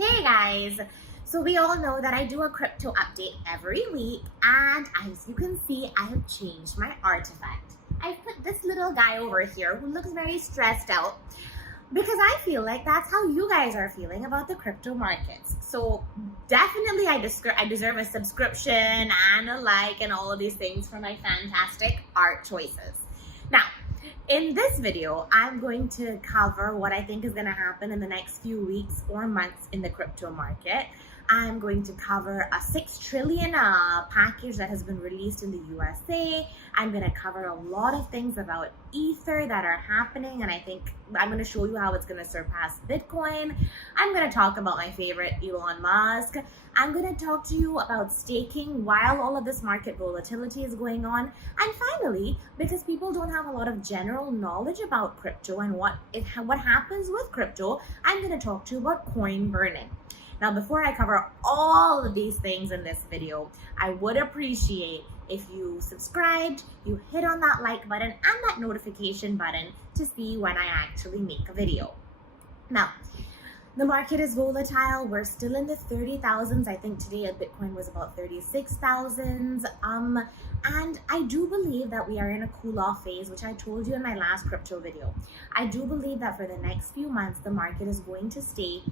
Hey guys! So we all know that I do a crypto update every week, and as you can see, I have changed my artifact. I've put this little guy over here who looks very stressed out because I feel like that's how you guys are feeling about the crypto markets. So definitely I deserve a subscription and a like and all of these things for my fantastic art choices. Now, in this video, I'm going to cover what I think is going to happen in the next few weeks or months in the crypto market. I'm going to cover a 6 trillion package that has been released in the USA. I'm going to cover a lot of things about Ether that are happening, and I think I'm going to show you how it's going to surpass Bitcoin. I'm going to talk about my favorite, Elon Musk. I'm going to talk to you about staking while all of this market volatility is going on. And finally, because people don't have a lot of general knowledge about crypto and what happens with crypto, I'm going to talk to you about coin burning. Now, before I cover all of these things in this video, I would appreciate if you subscribed, you hit on that like button and that notification button to see when I actually make a video. Now, the market is volatile. We're still in the 30,000s. I think today a Bitcoin was about 36,000. And I do believe that we are in a cool-off phase, which I told you in my last crypto video. I do believe that for the next few months, the market is going to stay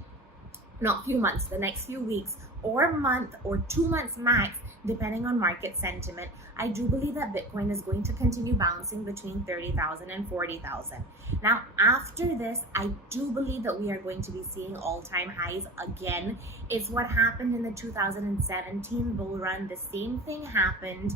the next few weeks or month or 2 months max, depending on market sentiment. I do believe that Bitcoin is going to continue bouncing between 30,000 and 40,000. Now, after this, I do believe that we are going to be seeing all-time highs again. It's what happened in the 2017 bull run. The same thing happened.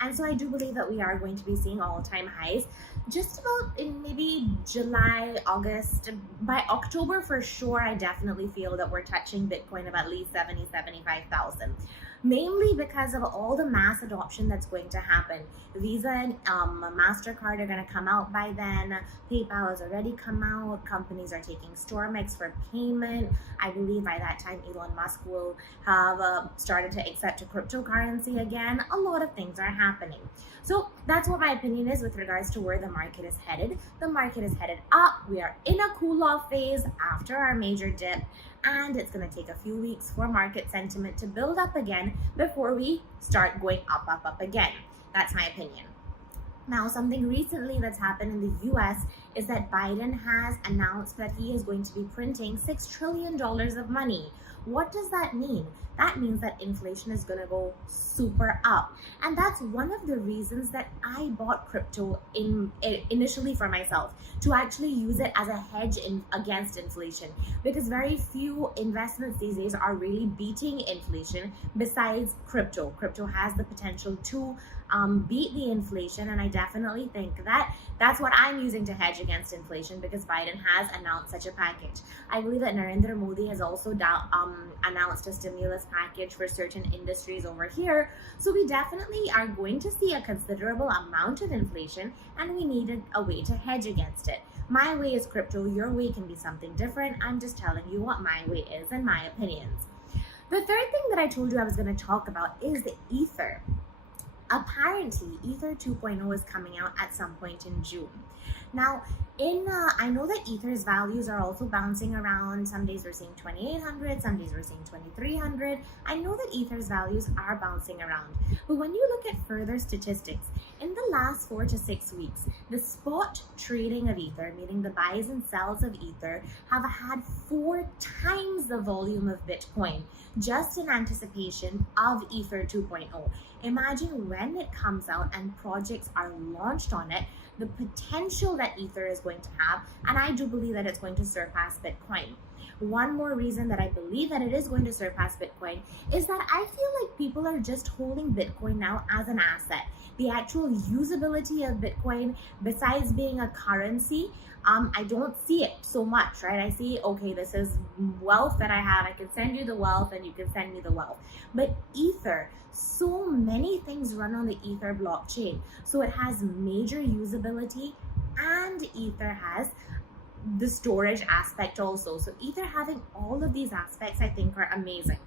And so I do believe that we are going to be seeing all-time highs just about in maybe July, August. By October for sure, I definitely feel that we're touching Bitcoin of at least 70, 75,000. Mainly because of all the mass adoption that's going to happen. Visa and MasterCard are going to come out by then. PayPal has already come out. Companies are taking StormX for payment. I believe by that time Elon Musk will have started to accept a cryptocurrency again. A lot of things are happening. So that's what my opinion is with regards to where the market is headed. The market is headed up. We are in a cool-off phase after our major dip, and it's going to take a few weeks for market sentiment to build up again before we start going up again. That's my opinion. Now, something recently that's happened in the US is that Biden has announced that he is going to be printing $6 trillion of money. What does that mean? That means that inflation is going to go super up. And that's one of the reasons that I bought crypto initially for myself, to actually use it as a hedge against inflation, because very few investments these days are really beating inflation besides crypto. Crypto has the potential to beat the inflation, and I definitely think that that's what I'm using to hedge against inflation, because Biden has announced such a package. I believe that Narendra Modi has also announced a stimulus package for certain industries over here. So we definitely are going to see a considerable amount of inflation, and we needed a way to hedge against it. My way is crypto, your way can be something different. I'm just telling you what my way is and my opinions. The third thing that I told you I was going to talk about is the Ether. Apparently, Ether 2.0 is coming out at some point in June. Now, I know that Ether's values are also bouncing around. Some days we're seeing 2,800, some days we're seeing 2,300. I know that Ether's values are bouncing around. But when you look at further statistics, in the last 4 to 6 weeks, the spot trading of Ether, meaning the buys and sells of Ether, have had 4 times the volume of Bitcoin, just in anticipation of Ether 2.0. Imagine when it comes out and projects are launched on it, the potential that Ether is going to have, and I do believe that it's going to surpass Bitcoin. One more reason that I believe that it is going to surpass Bitcoin is that I feel like people are just holding Bitcoin now as an asset. The actual usability of Bitcoin, besides being a currency, I don't see it so much, right? I see, okay, this is wealth that I have. I can send you the wealth and you can send me the wealth. But Ether, so many things run on the Ether blockchain. So it has major usability, and Ether has the storage aspect also. So Ether having all of these aspects, I think, are amazing.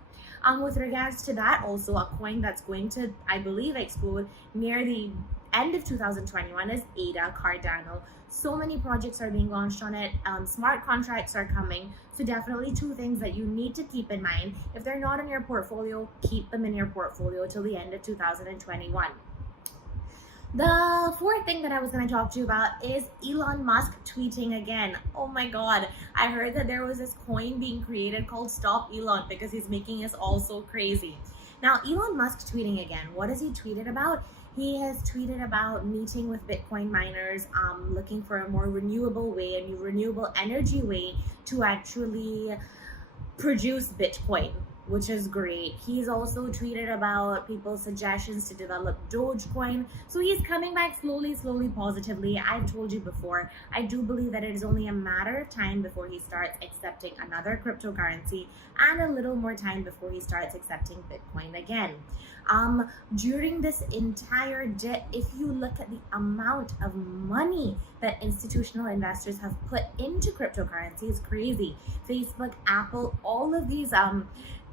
With regards to that, also a coin that's going to, I believe, explode near the end of 2021 is ADA, Cardano. So many projects are being launched on it. Smart contracts are coming. So definitely two things that you need to keep in mind. If they're not in your portfolio, keep them in your portfolio till the end of 2021. The fourth thing that I was going to talk to you about is Elon Musk tweeting again. Oh my God. I heard that there was this coin being created called Stop Elon because he's making us all so crazy. Now, Elon Musk tweeting again. What has he tweeted about? He has tweeted about meeting with Bitcoin miners, looking for a more renewable way, a new renewable energy way to actually produce Bitcoin, which is great. He's also tweeted about people's suggestions to develop Dogecoin. So he's coming back slowly, positively. I've told you before, I do believe that it is only a matter of time before he starts accepting another cryptocurrency and a little more time before he starts accepting Bitcoin again. During this entire dip, if you look at the amount of money that institutional investors have put into cryptocurrency, it's crazy. Facebook, Apple, all of these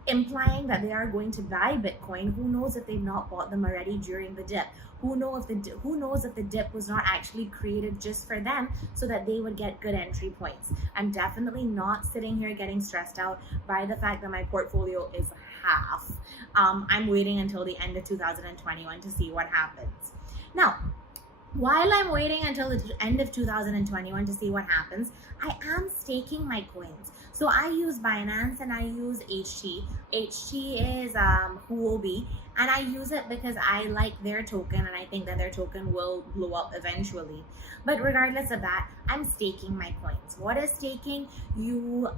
implying that they are going to buy Bitcoin. Who knows if they've not bought them already during the dip? Who knows if the dip was not actually created just for them so that they would get good entry points? I'm definitely not sitting here getting stressed out by the fact that my portfolio is half. I'm waiting until the end of 2021 to see what happens. Now, while I'm waiting until the end of 2021 to see what happens, I am staking my coins. So I use Binance and I use HT. HT is Huobi, and I use it because I like their token and I think that their token will blow up eventually. But regardless of that, I'm staking my coins. What is staking? You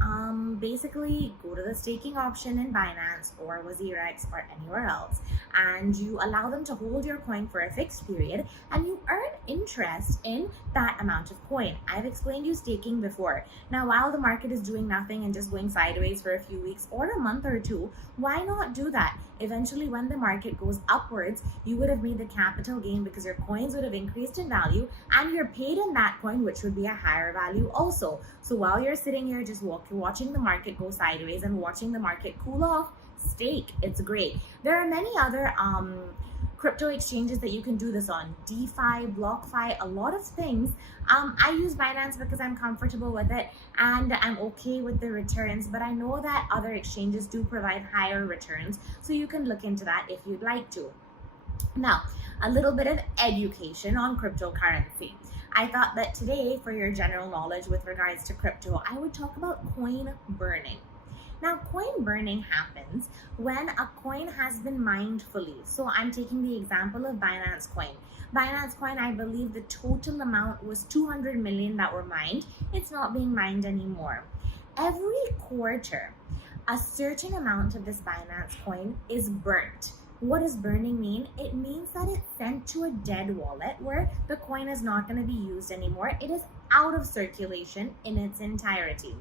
basically go to the staking option in Binance or WazirX or anywhere else, and you allow them to hold your coin for a fixed period and you earn interest in that amount of coin. I've explained you staking before. Now, while the market is doing nothing and just going sideways for a few weeks or a month or two, why not do that? Eventually, when the market goes upwards, you would have made the capital gain because your coins would have increased in value and you're paid in that coin, which would be a higher value also. So while you're sitting here just watching the market go sideways and watching the market cool off, stake. It's great. There are many other crypto exchanges that you can do this on. DeFi, BlockFi, a lot of things. I use Binance because I'm comfortable with it and I'm okay with the returns, but I know that other exchanges do provide higher returns, so you can look into that if you'd like to. Now, a little bit of education on cryptocurrency. I thought that today, for your general knowledge with regards to crypto, I would talk about coin burning. Now, coin burning happens when a coin has been mined fully. So I'm taking the example of Binance Coin. Binance Coin, I believe the total amount was 200 million that were mined. It's not being mined anymore. Every quarter, a certain amount of this Binance Coin is burnt. What does burning mean? It means that it's sent to a dead wallet where the coin is not going to be used anymore. It is out of circulation in its entirety.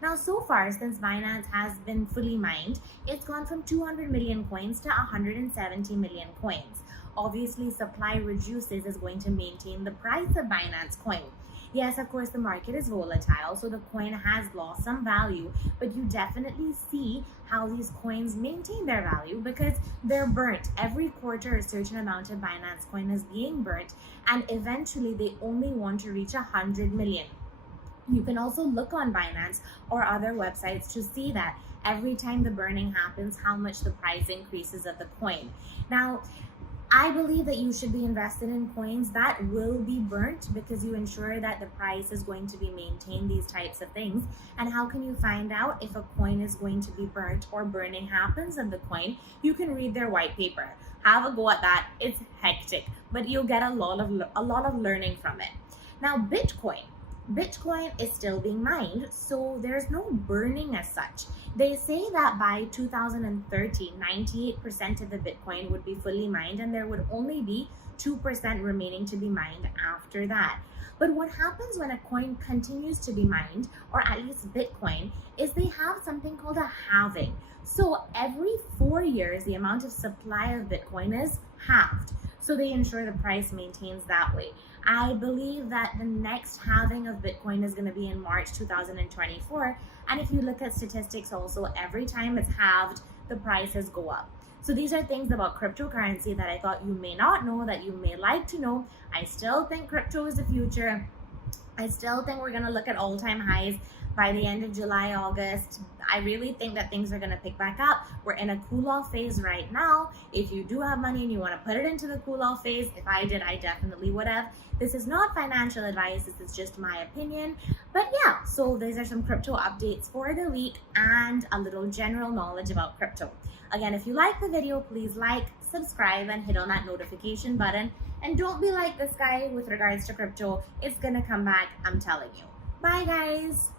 Now, so far, since Binance has been fully mined, it's gone from 200 million coins to 170 million coins. Obviously, supply reduces is going to maintain the price of Binance Coin. Yes, of course, the market is volatile, so the coin has lost some value, but you definitely see how these coins maintain their value because they're burnt. Every quarter, a certain amount of Binance Coin is being burnt, and eventually they only want to reach 100 million. You can also look on Binance or other websites to see that every time the burning happens, how much the price increases of the coin. Now, I believe that you should be invested in coins that will be burnt because you ensure that the price is going to be maintained, these types of things. And how can you find out if a coin is going to be burnt or burning happens of the coin? You can read their white paper. Have a go at that. It's hectic, but you'll get a lot of learning from it. Now, Bitcoin is still being mined, so there's no burning as such. They say that by 2030, 98% of the Bitcoin would be fully mined and there would only be 2% remaining to be mined after that. But what happens when a coin continues to be mined, or at least Bitcoin, is they have something called a halving. So every 4 years, the amount of supply of Bitcoin is halved. So they ensure the price maintains that way. I believe that the next halving of Bitcoin is going to be in March 2024. And if you look at statistics also, every time it's halved, the prices go up. So these are things about cryptocurrency that I thought you may not know, that you may like to know. I still think crypto is the future. I still think we're going to look at all-time highs by the end of July, August. I really think that things are going to pick back up. We're in a cool-off phase right now. If you do have money and you want to put it into the cool-off phase, if I did, I definitely would have. This is not financial advice. This is just my opinion. But yeah, so these are some crypto updates for the week and a little general knowledge about crypto. Again, if you like the video, please like, subscribe, and hit on that notification button. And don't be like this guy with regards to crypto. It's gonna come back, I'm telling you. Bye, guys.